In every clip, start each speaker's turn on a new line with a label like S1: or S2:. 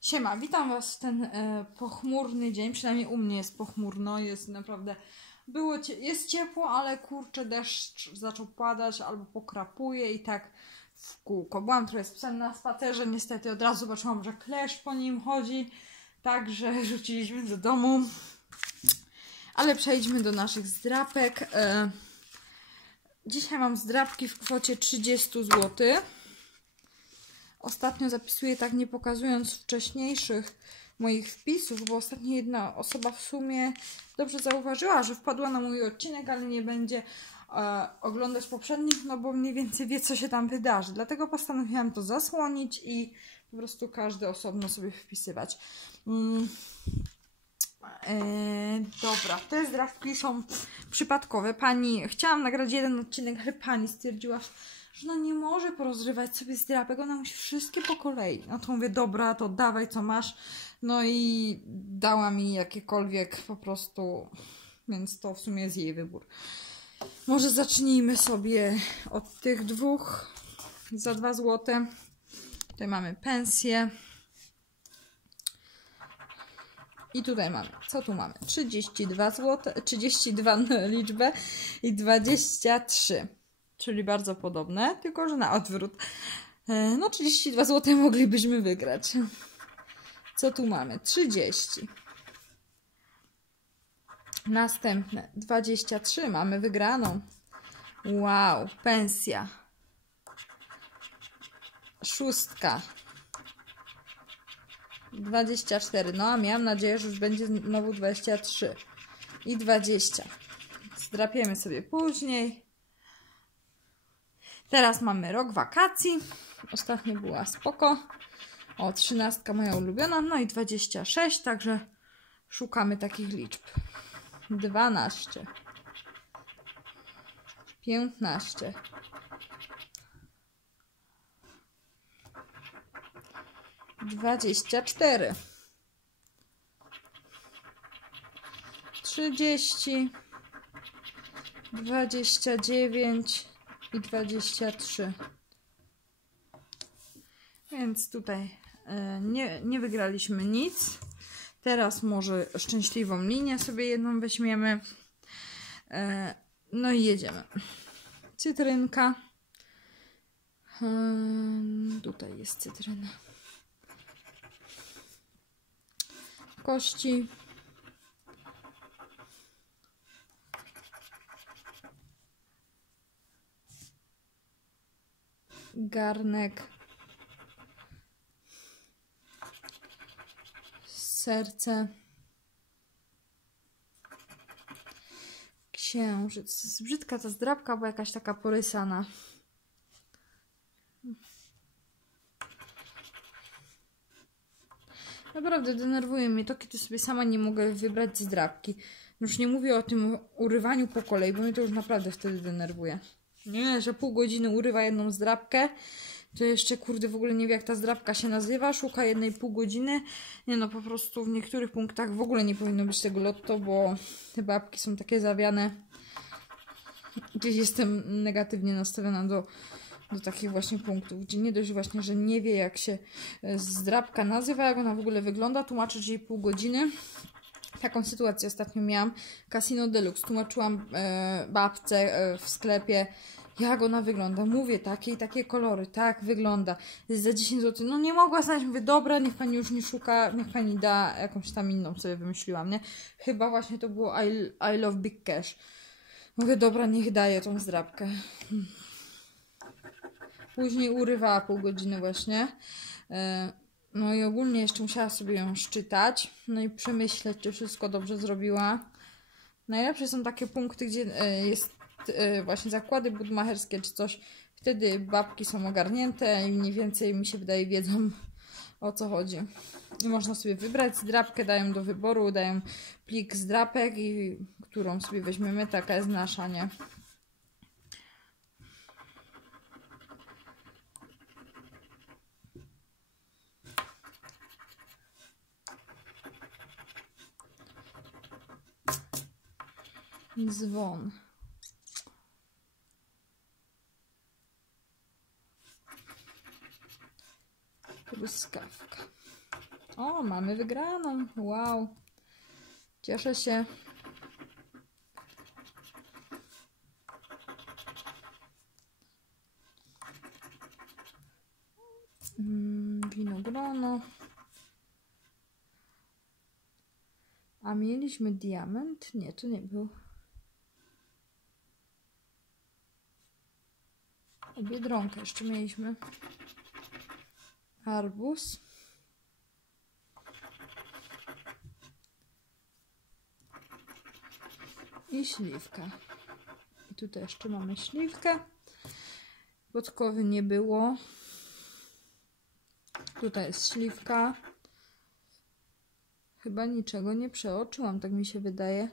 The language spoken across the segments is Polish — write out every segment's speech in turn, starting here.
S1: Siema, witam Was w ten e, pochmurny dzień, przynajmniej u mnie jest pochmurno, jest naprawdę, było, jest ciepło, ale kurczę, deszcz zaczął padać albo pokrapuje i tak w kółko. Byłam trochę z psem na spacerze, niestety od razu zobaczyłam, że kleszcz po nim chodzi, także rzuciliśmy do domu. Ale przejdźmy do naszych zdrapek. E, dzisiaj mam zdrapki w kwocie 30 zł. Ostatnio zapisuję tak nie pokazując wcześniejszych moich wpisów, bo ostatnio jedna osoba w sumie dobrze zauważyła, że wpadła na mój odcinek, ale nie będzie e, oglądać poprzednich, no bo mniej więcej wie, co się tam wydarzy. Dlatego postanowiłam to zasłonić i po prostu każdy osobno sobie wpisywać. Mm. E, dobra, te zdrawki są przypadkowe. Pani, chciałam nagrać jeden odcinek, ale pani stwierdziła, że ona nie może porozrywać sobie zdrapek, ona musi wszystkie po kolei. No to mówię, dobra, to dawaj co masz. No i dała mi jakiekolwiek po prostu, więc to w sumie jest jej wybór. Może zacznijmy sobie od tych dwóch za 2 zł. Tutaj mamy pensję. I tutaj mamy, co tu mamy? 32 zł, 32 liczbę i 23 czyli bardzo podobne, tylko że na odwrót. E, no 32 zł moglibyśmy wygrać. Co tu mamy? 30. Następne 23 mamy wygraną. Wow, pensja. Szóstka. 24. No, a miałam nadzieję, że już będzie znowu 23. I 20. Zdrapiemy sobie później. Teraz mamy rok wakacji. Ostatnio była spoko. O, 13 moja ulubiona. No i 26, także szukamy takich liczb. 12. 15. 24. 30. 29 i 23. Więc tutaj e, nie, nie wygraliśmy nic. Teraz może szczęśliwą linię sobie jedną weźmiemy. E, no i jedziemy. Cytrynka. E, tutaj jest cytryna. Kości. Garnek, serce, księżyc. Brzydka ta zdrabka, bo jakaś taka porysana. Naprawdę denerwuje mnie to, kiedy sobie sama nie mogę wybrać zdrabki. Już nie mówię o tym urywaniu po kolei, bo mnie to już naprawdę wtedy denerwuje. Nie, że pół godziny urywa jedną zdrabkę. To jeszcze, kurde, w ogóle nie wie jak ta zdrabka się nazywa. Szuka jednej pół godziny. Nie no, po prostu w niektórych punktach w ogóle nie powinno być tego lotto, bo te babki są takie zawiane. Gdzieś jestem negatywnie nastawiona do, do takich właśnie punktów, gdzie nie dość właśnie, że nie wie jak się e, zdrabka nazywa, jak ona w ogóle wygląda, tłumaczyć jej pół godziny. Taką sytuację ostatnio miałam. Casino Deluxe. Tłumaczyłam e, babce e, w sklepie, jak ona wygląda. Mówię, takie i takie kolory. Tak, wygląda. Za 10 zł. No nie mogła znaleźć. Mówię, dobra, niech pani już nie szuka, niech pani da jakąś tam inną, sobie wymyśliłam, nie? Chyba właśnie to było I, I Love Big Cash. Mówię, dobra, niech daje tą zdrabkę. Hmm. Później urywała pół godziny właśnie. E, no i ogólnie jeszcze musiała sobie ją szczytać, no i przemyśleć, czy wszystko dobrze zrobiła. Najlepsze są takie punkty, gdzie e, jest e, właśnie zakłady budmacherskie czy coś. Wtedy babki są ogarnięte i mniej więcej mi się wydaje wiedzą o co chodzi. I można sobie wybrać zdrapkę, dają do wyboru, dają plik zdrapek i którą sobie weźmiemy, taka jest nasza, nie? Dzwon. Truskawka. O, mamy wygraną. Wow. Cieszę się. Mm, Winogrono. A mieliśmy diament? Nie, to nie był. Biedronkę jeszcze mieliśmy. Arbus. I śliwka. I tutaj jeszcze mamy śliwkę. Podkowy nie było. Tutaj jest śliwka. Chyba niczego nie przeoczyłam, tak mi się wydaje.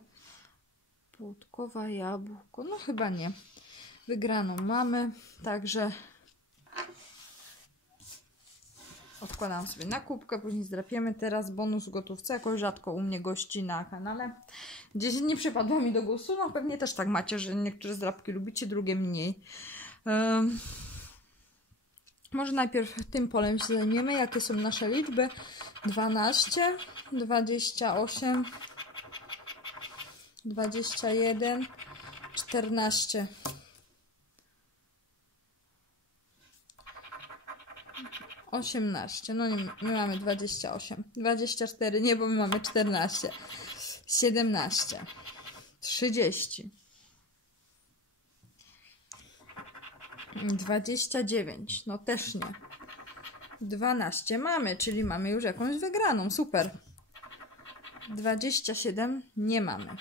S1: Płotkowa jabłko. No chyba nie. Wygraną mamy, także odkładam sobie na kubkę, później zdrapiemy. Teraz bonus gotówce, jakoś rzadko u mnie gości na kanale. Gdzieś nie przypadło mi do głosu, no pewnie też tak macie, że niektóre zdrapki lubicie, drugie mniej. Um, może najpierw tym polem się zajmiemy, jakie są nasze liczby. 12, 28, 21, 14. Osiemnaście, no nie, my mamy dwadzieścia osiem, dwadzieścia cztery, nie, bo my mamy czternaście, siedemnaście, trzydzieści, dwadzieścia dziewięć, no też nie, dwanaście mamy, czyli mamy już jakąś wygraną, super, dwadzieścia siedem nie mamy,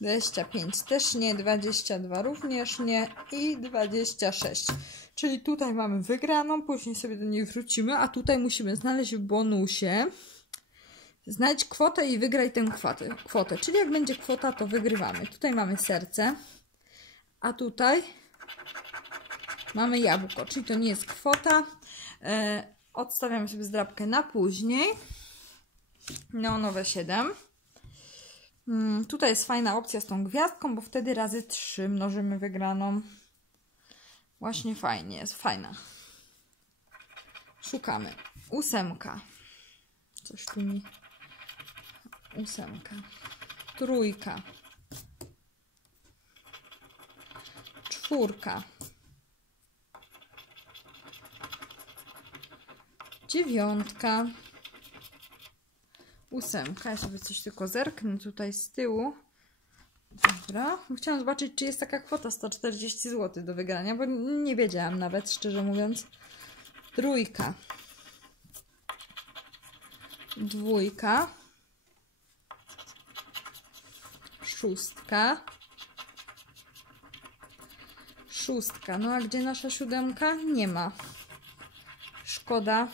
S1: 25 też nie, 22 również nie. I 26. Czyli tutaj mamy wygraną, później sobie do niej wrócimy, a tutaj musimy znaleźć w bonusie znajdź kwotę i wygraj tę kwotę, kwotę. Czyli jak będzie kwota, to wygrywamy. Tutaj mamy serce, a tutaj mamy jabłko, czyli to nie jest kwota. E, odstawiamy sobie zdrabkę na później. Neonowe 7. Hmm, tutaj jest fajna opcja z tą gwiazdką, bo wtedy razy 3 mnożymy wygraną. Właśnie fajnie jest, fajna. Szukamy. Ósemka. Coś tu mi... Ósemka. Trójka. Czwórka. Dziewiątka. Ósemka. Ja sobie coś tylko zerknę tutaj z tyłu. Dobra. Chciałam zobaczyć, czy jest taka kwota 140 zł do wygrania, bo nie wiedziałam nawet, szczerze mówiąc. Trójka. Dwójka. Szóstka. Szóstka. No a gdzie nasza siódemka? Nie ma. Szkoda.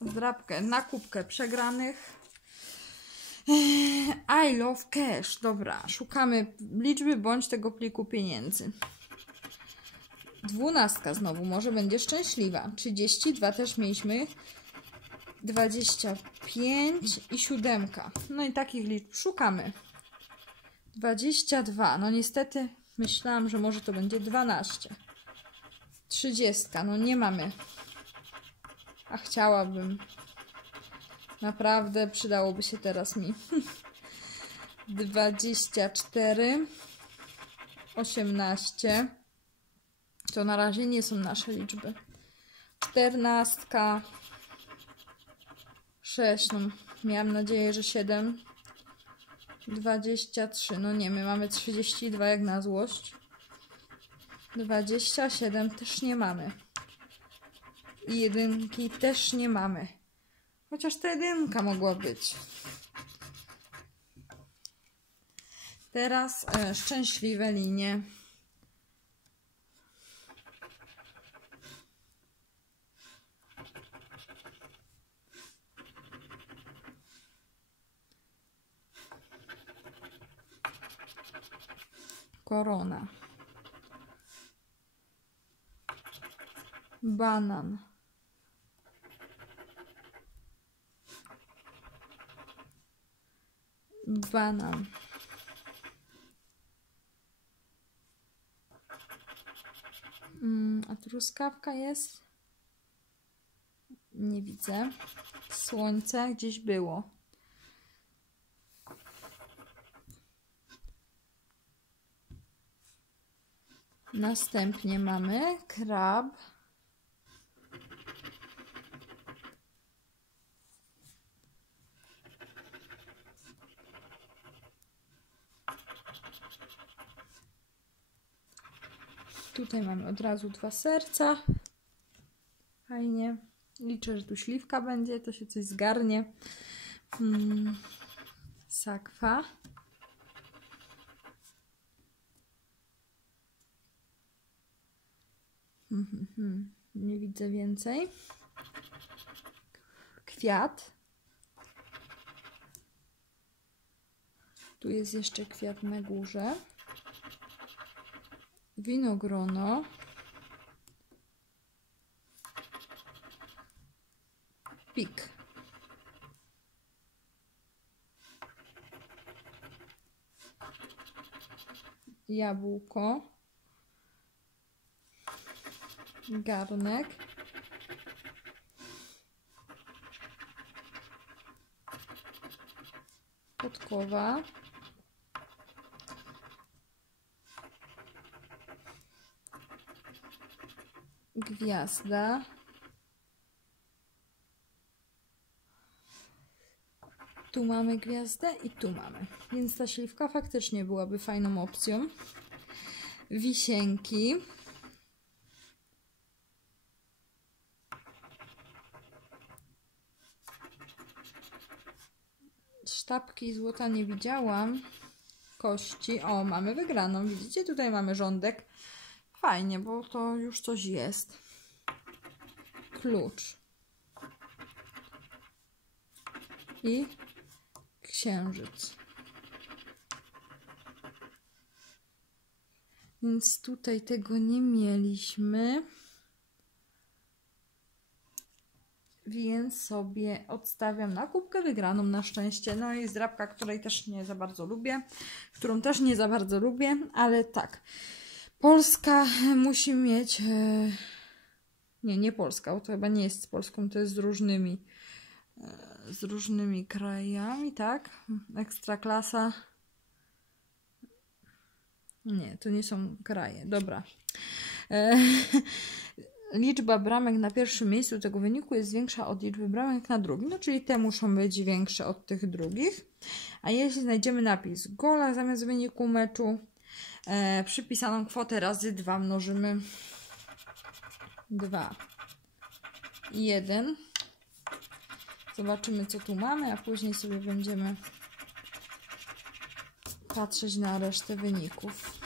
S1: Zdrabkę na kubkę przegranych. I love cash. Dobra, szukamy liczby bądź tego pliku pieniędzy. Dwunastka znowu, może będzie szczęśliwa. 32 też mieliśmy. 25 i siódemka. No i takich liczb szukamy. 22. No niestety myślałam, że może to będzie 12. 30. No nie mamy. A chciałabym. Naprawdę przydałoby się teraz mi. 24. 18. To na razie nie są nasze liczby. 14. 6. No, miałam nadzieję, że 7. 23. No nie, my mamy 32 jak na złość. 27 też nie mamy. I jedynki też nie mamy. Chociaż ta jedynka mogła być. Teraz e, szczęśliwe linie. Korona. Banan. Banan. Mm, a truskawka jest? Nie widzę. Słońce gdzieś było. Następnie mamy krab. Tutaj mamy od razu dwa serca. Fajnie. Liczę, że tu śliwka będzie, to się coś zgarnie. Hmm. Sakwa. Hmm, hmm, Nie widzę więcej. Kwiat. Tu jest jeszcze kwiat na górze. Winogrono. Pik. Jabłko. Garnek. Podkowa. Gwiazda. Tu mamy gwiazdę i tu mamy. Więc ta śliwka faktycznie byłaby fajną opcją. Wisienki. Sztabki złota nie widziałam. Kości. O, mamy wygraną. Widzicie, tutaj mamy rządek. Fajnie, bo to już coś jest. Klucz. I księżyc. Więc tutaj tego nie mieliśmy. Więc sobie odstawiam na kubkę wygraną na szczęście. No i zdrabka, której też nie za bardzo lubię, którą też nie za bardzo lubię, ale tak. Polska musi mieć. E, nie, nie Polska, bo to chyba nie jest z Polską, to jest z różnymi e, z różnymi krajami, tak? Ekstraklasa. Nie, to nie są kraje. Dobra. E, liczba bramek na pierwszym miejscu tego wyniku jest większa od liczby bramek na drugim, no czyli te muszą być większe od tych drugich. A jeśli znajdziemy napis gola zamiast wyniku meczu, e, przypisaną kwotę razy 2 mnożymy 2 i 1. Zobaczymy, co tu mamy, a później sobie będziemy patrzeć na resztę wyników.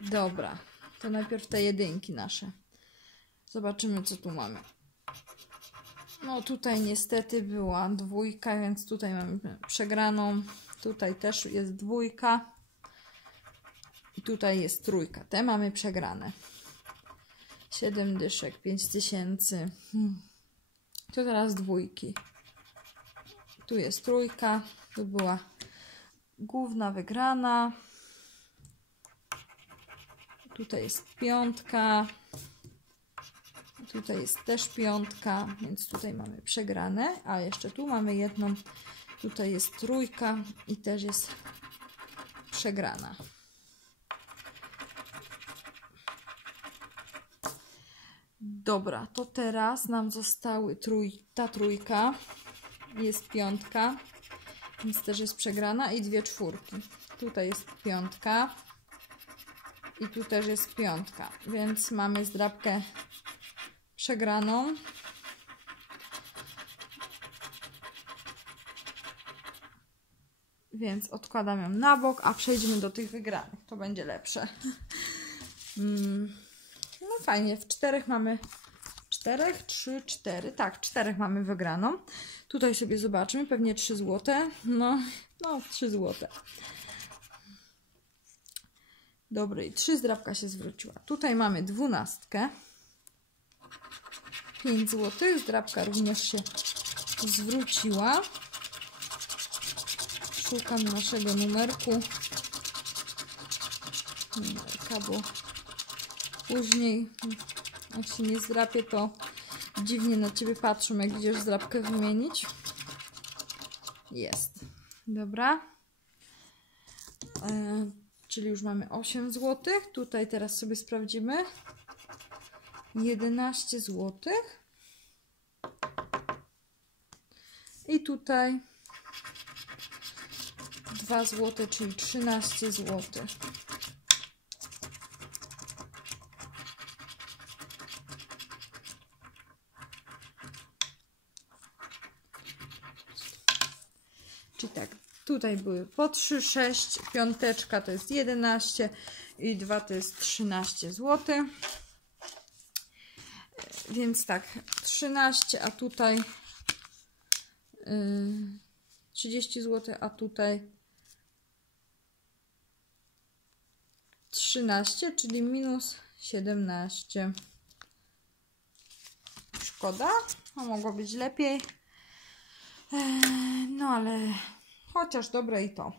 S1: Dobra, to najpierw te jedynki nasze. Zobaczymy, co tu mamy. No tutaj niestety była dwójka, więc tutaj mamy przegraną. Tutaj też jest dwójka. I tutaj jest trójka. Te mamy przegrane. 7 dyszek, 5 tysięcy. Hmm. To teraz dwójki. Tu jest trójka. Tu była główna wygrana. Tutaj jest piątka. Tutaj jest też piątka, więc tutaj mamy przegrane. A jeszcze tu mamy jedną. Tutaj jest trójka i też jest przegrana. Dobra, to teraz nam zostały trój, ta trójka, jest piątka, więc też jest przegrana i dwie czwórki. Tutaj jest piątka i tu też jest piątka, więc mamy zdrabkę przegraną. Więc odkładam ją na bok, a przejdźmy do tych wygranych. To będzie lepsze. Mm. No fajnie, w czterech mamy czterech, trzy, cztery. Tak, czterech mamy wygraną. Tutaj sobie zobaczymy, pewnie trzy złote. No, no, trzy złote. Dobry, trzy zdrabka się zwróciła. Tutaj mamy dwunastkę. 5 zł. Zdrabka również się zwróciła. Szukam naszego numerku. numerka, bo później jak się nie zdrapie, to dziwnie na ciebie patrzą, jak idziesz zdrapkę wymienić. Jest. Dobra. E, czyli już mamy 8 zł. Tutaj teraz sobie sprawdzimy. 11 zł. I tutaj 2 zł, czyli 13 zł. Czyli tak, tutaj były po 3, 6, piąteczka to jest 11 i 2 to jest 13 zł. Więc tak, 13, a tutaj yy, 30 zł, a tutaj 13, czyli minus 17. Szkoda, a mogło być lepiej. Eee, No ale chociaż dobre i to.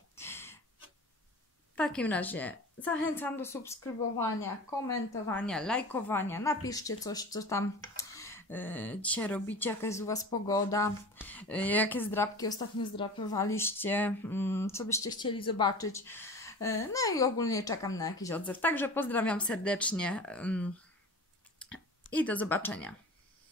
S1: W takim razie zachęcam do subskrybowania, komentowania, lajkowania. Napiszcie coś, co tam y, dzisiaj robicie, jaka jest u Was pogoda, y, jakie zdrapki ostatnio zdrapywaliście, y, co byście chcieli zobaczyć. Y, no i ogólnie czekam na jakiś odzew. Także pozdrawiam serdecznie y, i do zobaczenia.